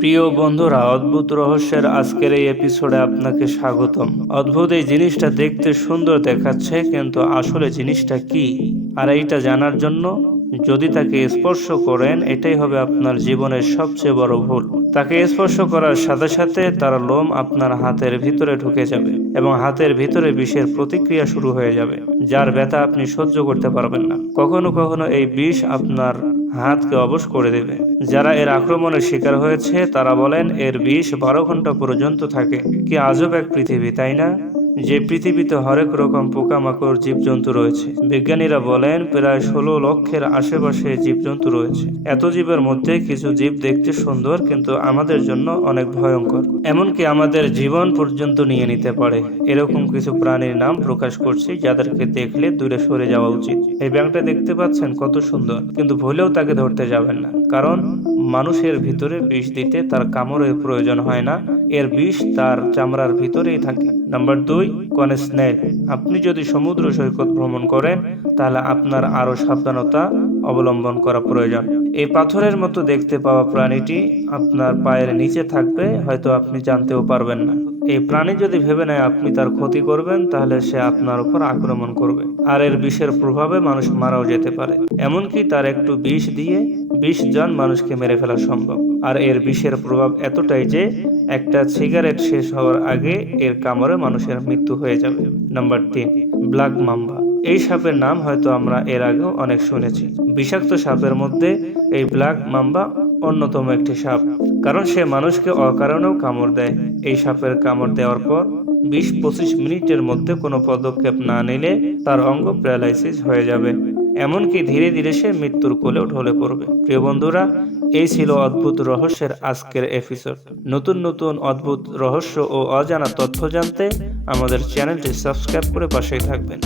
প্রিয় বন্ধুরা, অদ্ভুত রহস্যের আজকের এই এপিসোডে আপনাকে স্বাগতম। অদ্ভুত এই জিনিসটা দেখতে সুন্দর দেখাচ্ছে, কিন্তু আসলে জিনিসটা কি? আর এইটা জানার জন্য যদি তাকে স্পর্শ করেন, এটাই হবে আপনার জীবনের সবচেয়ে বড় ভুল। তাকে স্পর্শ করার সাথে সাথে তার লোম আপনার হাতের ভিতরে ঢুকে যাবে এবং হাতের ভিতরে বিষের প্রতিক্রিয়া শুরু হয়ে যাবে, যার ব্যথা আপনি সহ্য করতে পারবেন না। কখনো কখনো এই বিষ আপনার হাতকে অবশ করে দেবে। যারা এর আক্রমণের শিকার হয়েছে তারা বলেন এর বিষ 12 ঘন্টা পর্যন্ত থাকে। কি আজব এক পৃথিবী, তাই না? যে পৃথিবীতে হরেক রকম পোকামাকড় জীবজন্তু রয়েছে। বিজ্ঞানীরা বলেন প্রায় 16 লক্ষের আশেপাশে জীবজন্তু রয়েছে। এত জীবের মধ্যে কিছু জীব দেখতে সুন্দর, কিন্তু আমাদের জন্য অনেক ভয়ঙ্কর। এমনকি আমাদের জীবন পর্যন্ত নিয়ে নিতে পারে। এরকম কিছু প্রাণীর নাম প্রকাশ করছি, যাদেরকে দেখলে দূরে সরে যাওয়া উচিত। এই ব্যাঙটা দেখতে পাচ্ছেন কত সুন্দর, কিন্তু ভুলেও তাকে ধরতে যাবেন না, কারণ মানুষের ভিতরে বিষ দিতে তার কামড়ের প্রয়োজন হয় না। এর বিষ তার চামড়ার ভিতরেই থাকে। নাম্বার 2, কন স্নেল। আপনি যদি সমুদ্র সৈকত ভ্রমণ করেন, তাহলে আপনার আরো সাবধানতা অবলম্বন করা প্রয়োজন। এই পাথরের মতো দেখতে পাওয়া প্রাণীটি আপনার পায়ের নিচে থাকবে, হয়তো আপনি জানতেও পারবেন না। এই প্রাণী যদি ভেবে নেয় আপনি তার ক্ষতি করবেন, তাহলে সে আপনার উপর আক্রমণ করবে। আর এর বিষের প্রভাবে মানুষ মারাও যেতে পারে। এমনকি তার একটু বিষ দিয়ে 20 জন মানুষকে মেরে ফেলা সম্ভব। আর এর বিষের প্রভাব এতটাই যে একটা সিগারেট শেষ হওয়ার আগে এর কামড়ে মানুষের মৃত্যু হয়ে যাবে। Number 3, black mamba. এই সাপের নাম হয়তো আমরা এর আগেও অনেক শুনেছি। বিষাক্ত সাপের মধ্যে এই ব্ল্যাক মাম্বা অন্যতম একটি সাপ, কারণ সে মানুষকে অকারণেও কামড় দেয়। এই সাপের কামড় দেওয়ার পর 20-25 মিনিটের মধ্যে কোনো পদক্ষেপ না নিলে তার অঙ্গ প্যারালাইসিস হয়ে যাবে। এমনকি ধীরে ধীরে সে মৃত্যুর কোলেও ঢলে পড়বে। প্রিয় বন্ধুরা, এই ছিল অদ্ভুত রহস্যের আজকের এপিসোড। নতুন নতুন অদ্ভুত রহস্য ও অজানা তথ্য জানতে আমাদের চ্যানেলটি সাবস্ক্রাইব করে পাশেই থাকবেন।